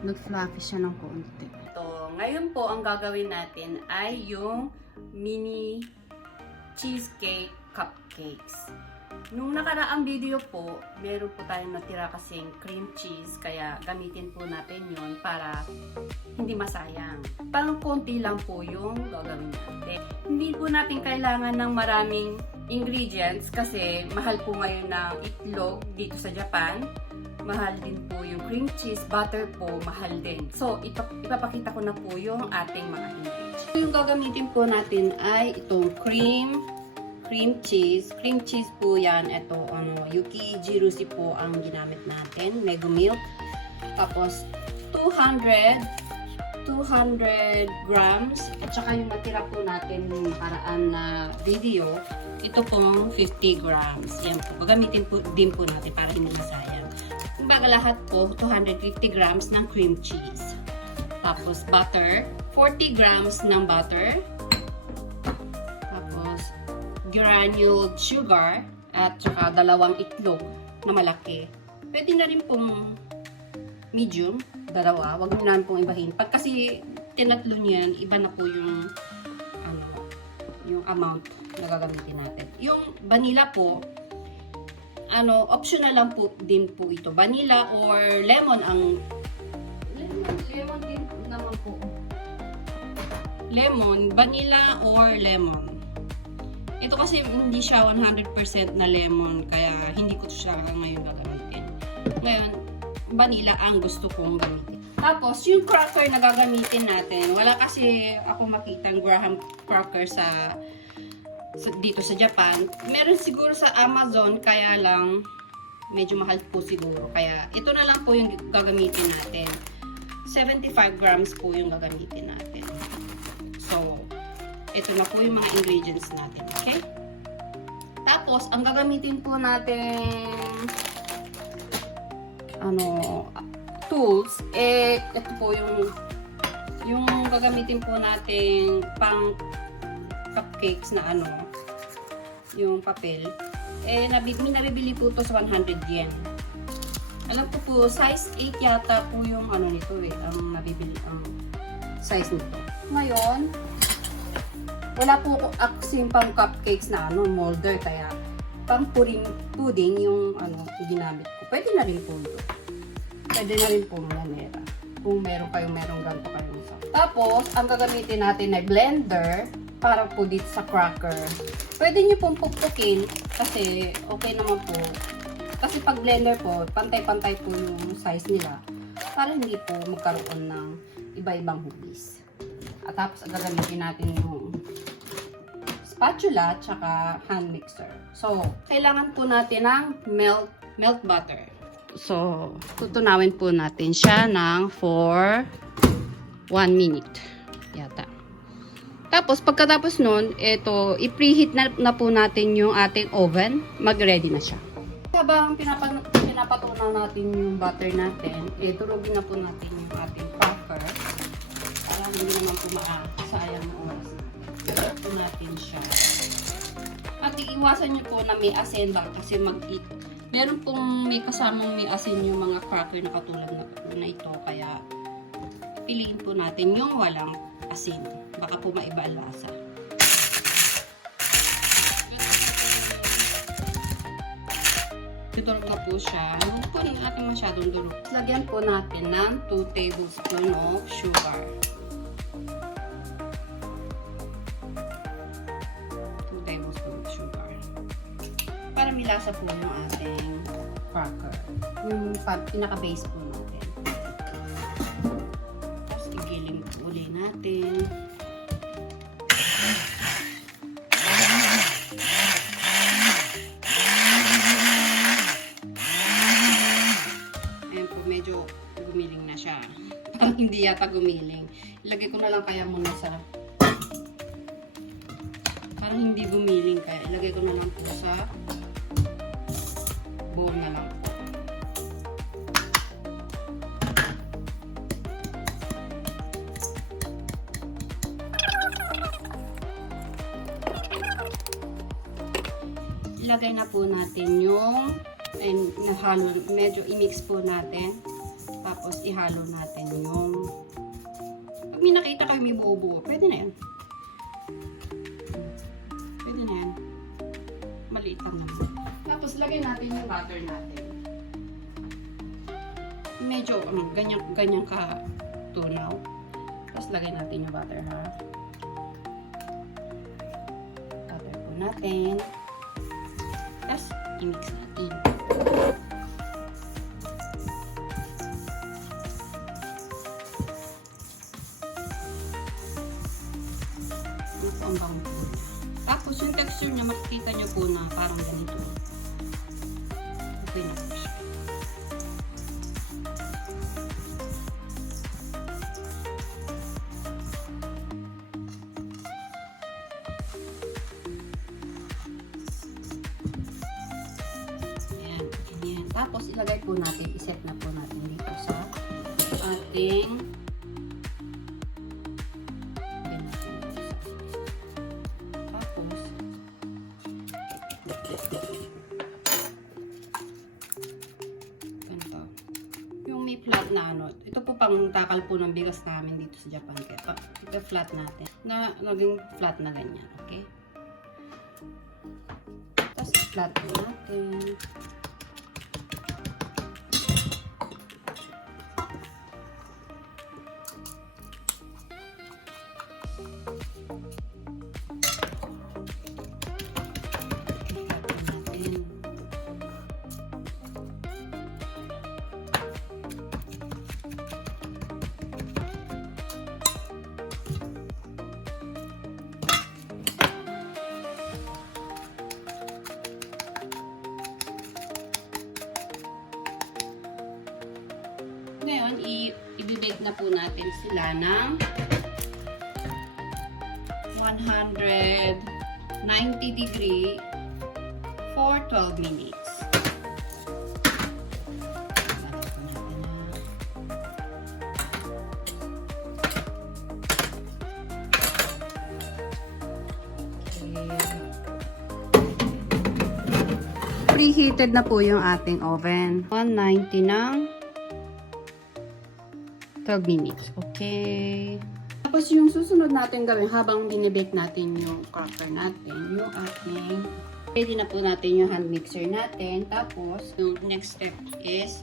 nag-fluffy siya ng konti. So, ngayon po ang gagawin natin ay yung mini cheesecake cupcakes. Nung nakaraang video po, meron po tayong natira kasing cream cheese, kaya gamitin po natin yon para hindi masayang. Pang konti lang po yung gagawin natin. Hindi po natin kailangan ng maraming ingredients kasi mahal po ngayon ng itlog dito sa Japan. Mahal din po yung cream cheese, butter po, mahal din. So, ipapakita ko na po yung ating mga ingredients. Yung gagamitin po natin ay itong cream cheese. Cream cheese po yan. Ito, Yuki Jirushi po ang ginamit natin. Mego milk. Tapos, 200 grams. At saka yung natira po natin yung paraan na video, ito pong 50 grams. Yan po. Gagamitin po din po natin para hindi masayang. Kumbaga lahat po, 250 grams ng cream cheese. Tapos butter, 40 grams ng butter. Tapos granuled sugar at saka 2 itlog na malaki. Pwede na rin pong medium, 2. Huwag mo na pong ibahin. Pag kasi tinatlo niyan, iba na po yung amount na gagamitin natin. Yung vanilla po, optional lang po din po ito. Vanilla or lemon ang lemon din naman po. Lemon, vanilla or lemon. Ito kasi hindi siya 100% na lemon kaya hindi ko siya ngayon gagamitin. Ngayon, vanilla ang gusto kong gamitin. Tapos, yung cracker na gagamitin natin, wala kasi ako makitang graham cracker dito sa Japan. Meron siguro sa Amazon, kaya lang medyo mahal po siguro. Kaya ito na lang po yung gagamitin natin. 75 grams po yung gagamitin natin. So, ito na po yung mga ingredients natin. Okay? Tapos, ang gagamitin po natin tools, ito po yung gagamitin po natin pang cupcakes na yung papel, nabibili po to sa 100 yen. Alam ko po, size 8 yata po yung nito ang nabibili, ang size nito. Ngayon, wala po akong pang cupcakes na molder, kaya pang pudding yung ginamit ko. Pwede na rin po ito. Pwede na rin po manera. Kung meron ganito kayong sa. Tapos, ang gagamitin natin ay blender para po dito sa cracker. Pwede nyo pong puppukin kasi okay naman po. Kasi pag blender po, pantay-pantay po yung size nila para hindi po magkaroon ng iba-ibang hugis. At tapos, gagamitin natin yung spatula tsaka hand mixer. So, kailangan po natin ng melt butter. So, tutunawin po natin siya for 1 minute yata. Tapos, pagkatapos nun, i-preheat na po natin yung ating oven. Mag-ready na siya. Habang pinapatunaw natin yung butter natin, durugin na po natin yung ating cracker. Para hindi naman po sayang ng oras. Durugin po natin siya. At iiwasan nyo po na may asin ba kasi meron pong may kasamang may asin yung mga cracker na katulad na ito. Kaya, piliin po natin yung walang asin. Baka po maiba ang lasa. Durog na po siya. Huwag po rin natin masyadong durog. Lagyan po natin ng 2 tablespoons of sugar. 2 tablespoons of sugar. Para may lasa po yung ating cracker. Yung pinaka-base po natin. Tapos igiling po uli natin. Medyo gumiling na siya. Hindi yata gumiling. Ilagay ko na lang kaya muna sa parang hindi gumiling kaya ilagay ko na lang po sa bowl na lang. Ilagay na po natin yung nahalo, medyo i-mix po natin Tapos ihalo natin yung, pag may nakita kayo may buo-buo, pwede na yan. Pwede na yan. Maliit lang naman. Tapos lagyan natin yung butter natin. Medyo ganyan ka tunaw. Tapos lagyan natin yung butter ha. Butter po natin. Tapos i-mix natin. Ang bango po. Tapos yung texture niya, makikita nyo po na parang ganito. Okay na po siya. Ayan, ganyan. Tapos ilagay po natin, iset na po natin dito sa ating flat na ano. Ito po pang takal po ng bigas namin dito sa Japan. Kaya ito flat natin. Na naging flat na ganyan. Okay? Tapos flat po natin. Ngayon, i-bake na po natin sila ng 190 degree for 12 minutes. Preheated na po yung ating oven. 190 ng 12 minutes. Okay. Tapos yung susunod natin gawin habang binibake natin yung cracker natin, yung ating, ready na po natin yung hand mixer natin. Tapos, yung next step is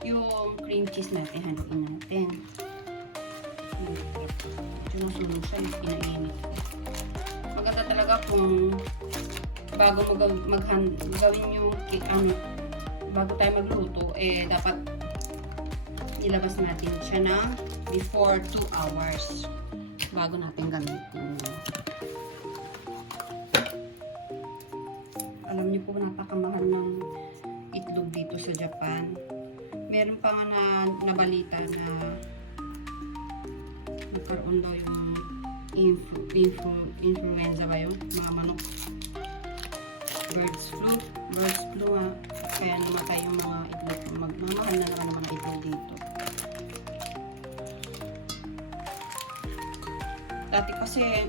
yung cream cheese natin, haluin natin. Medyo nasunog siya, yung pinainit. Maganda talaga kung bago gawin yung cake, bago tayo magluto, dapat ilabas natin siya ng before 2 hours bago natin gamitin. Alam niyo po, napakamahal ng itlog dito sa Japan. Meron pa nga nabalita na nagkaroon daw yung influenza ba yun? Mga manok. Birds flu kaya namatay yung mga itlog. Magmamahal na naman ang mga itlog dito. Dati kasi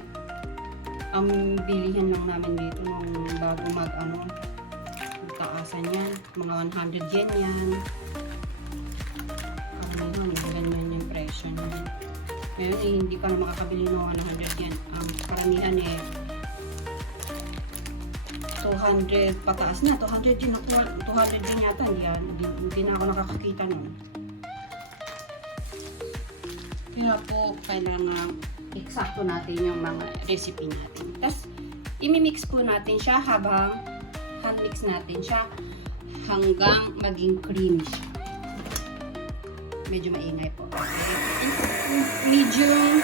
ang bilihan lang namin dito nung bago magtaasan yan, mga 100 yen yan. Ngayon, ganyan yung presyo niya. Ngayon hindi ka makakabili ng 100 yen. Ang karamihan 200 pataas na, 200 yen, 200 yen yata yan. Hindi na ako nakakakita nun. Kaya po kailangan eksakto natin yung mga recipe natin. Tapos, imimix po natin siya habang hand-mix natin siya hanggang maging creamy siya. Medyo maingay po. Medium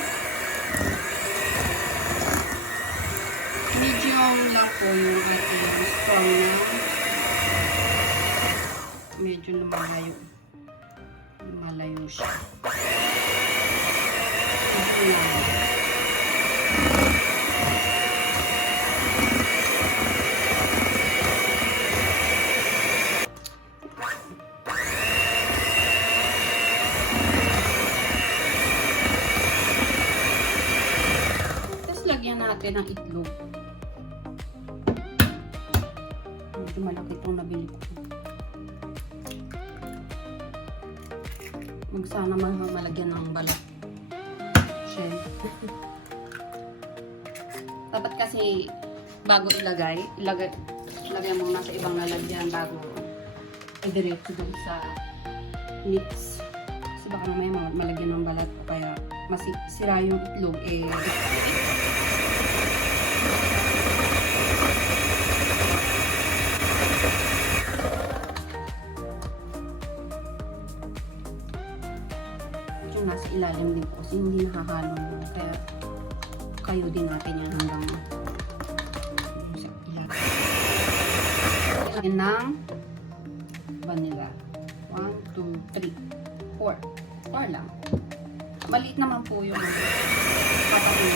lang po yung ating strong na. Medyo lumalayo siya. Tapos lagyan natin ng itlog. Medyo malaki itong nabili ko. Sana malagyan ng balat. Shell. Dapat kasi bago ilagay muna sa ibang lalagyan bago i-diretso dun sa mix. Kasi baka mamaya malagyan ng balat o kaya masira yung itlog yung nasa ilalim din po kasi hindi nakahalo kaya kayo din natin yan hanggang sa ilalim. Ilagyan ng vanilla. 1, 2, 3, 4. 4 lang. Maliit naman po yung patapin.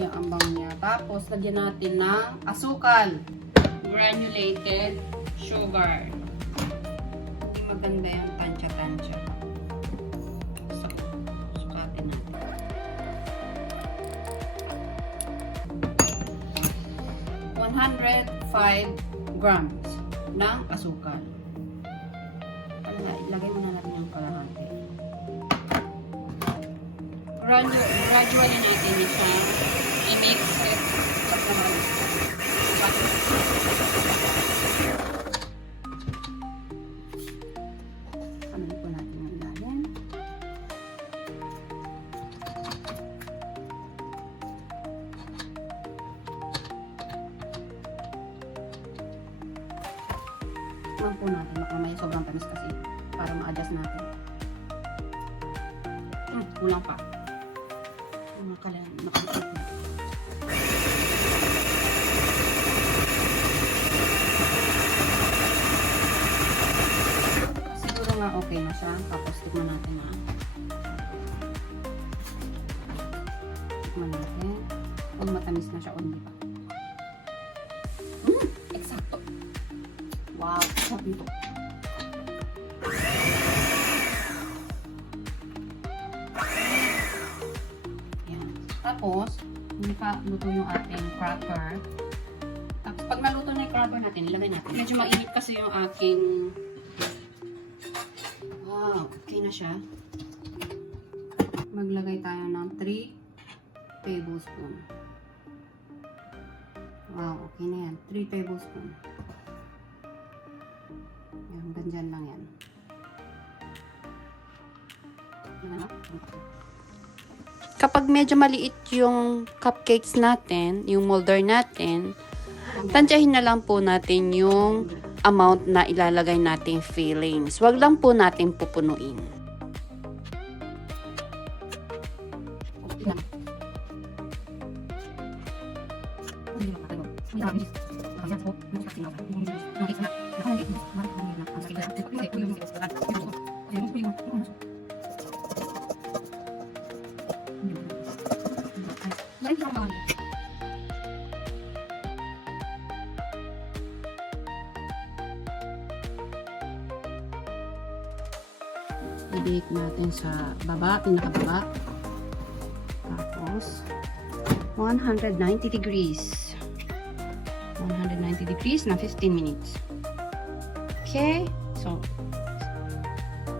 Ang bango niya. Tapos, lagyan natin ng asukal. Granulated sugar. Hindi maganda yung tansya-tansya. Sukatin natin. 105 grams ng asukal. Ilagay muna natin yung kalahati. Gradually natin siya i-mix it sa naman. Kamin po natin yung ilalim. Tingnan po natin, baka may sobrang tamis kasi para ma-adjust natin. Kulang pa. Nakapit na. Siguro nga okay na siya. Tapos tikman natin na. Tikman natin. Kung matamis na siya o hindi pa. Eksakto. Wow, sabi ito. Yan. Tapos, hindi pa luto yung ating cracker. Tapos, pag naluto na yung cracker natin, ilagay natin. Medyo mainit kasi yung aking... Wow, okay na siya. Maglagay tayo ng 3 tablespoon. Wow, okay na yan. 3 tablespoon. Hanggang dyan lang yan. Kapag medyo maliit yung cupcakes natin, yung molder natin, tansyahin na lang po natin yung amount na ilalagay nating fillings. Huwag lang po natin pupunuin. I-bake natin sa baba, pinakababa. Tapos 190 degrees. 190 degrees na 15 minutes. Okay? So,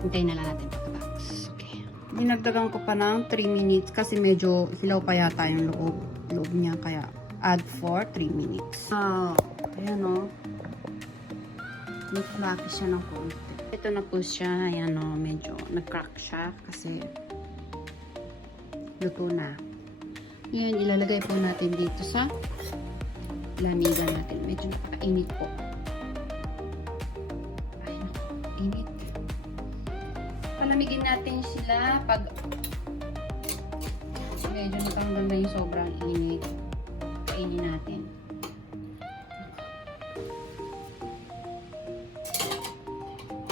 hintayin na lang natin pagkatapos. Okay. Dinagdagan ko pa ng 3 minutes kasi medyo hilaw pa yata yung loob niya. Kaya, add for 3 minutes. Ayan o. Nag-fluffy siya ng konti. Ito na po siya. Ayan o. Medyo nag-crack siya kasi luto na. Yan, ilalagay po natin dito sa lamigan natin. Medyo napakainit po. Ay, naku, init. Palamigin natin sila pag medyo natanggal na yung sobrang init. Kainin natin.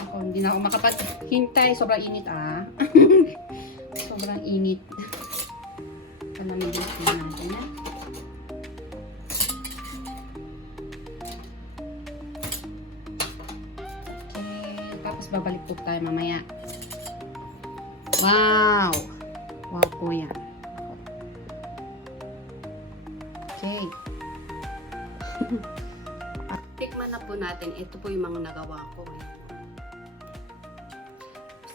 Ako, hindi na ako makapaghintay. Sobrang init sobrang init. Palamigin sila natin Tapos babalik po tayo mamaya. Wow! Wow po yan. Okay. Tikman na po natin, ito po yung mga nagawa ko ngayon.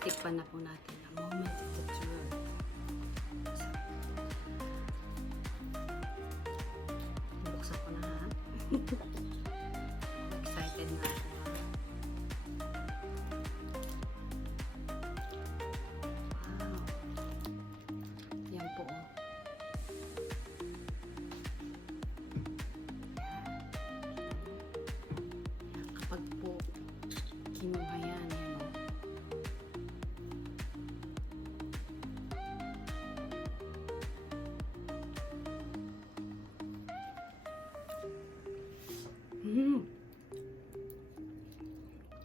Stick pa na po natin. A moment of the truth. Buksan ko na ha. Excited na ako. Wow. Yan po. Kapag po kinuha yan, yan o.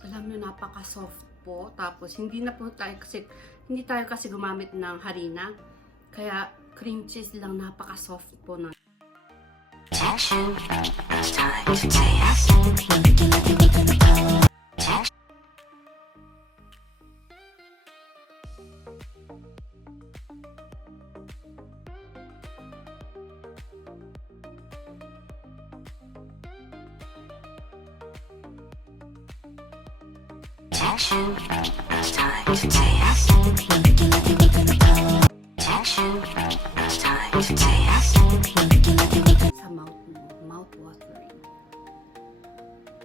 Alam nyo, napaka-soft po. Tapos, hindi tayo kasi gumamit ng harina. Kaya, cream cheese lang, napaka-soft po na. Attention, it's time to taste. Attention, it's time to taste. Attention, it's time to taste. Sa mouth watering.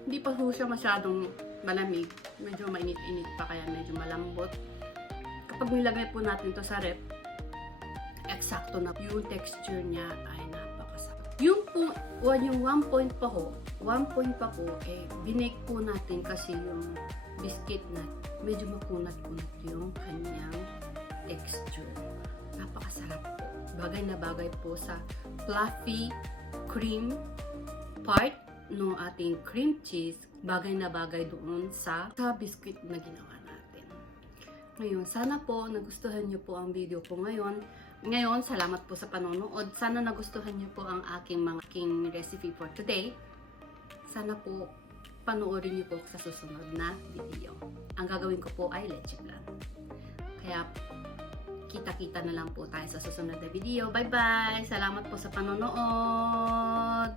Hindi pa po siya masyadong malamig. Medyo mainit-init pa, kaya medyo malambot. Kapag nilagay po natin to sa rep, eksakto na yung texture niya ay napakasarap. Yung 1 point pa po, binake po natin kasi yung biscuit na medyo makunat-kunat yung kanyang texture. Napakasarap po. Bagay na bagay po sa fluffy cream part ng ating cream cheese. Bagay na bagay doon sa biscuit na ginawa natin. Ngayon, sana po nagustuhan niyo po ang video ko ngayon. Ngayon, salamat po sa panonood. Sana nagustuhan niyo po ang aking recipe for today. Sana po panoorin niyo po sa susunod na video. Ang gagawin ko po ay leche plan. Kaya, kita-kita na lang po tayo sa susunod na video. Bye-bye! Salamat po sa panonood!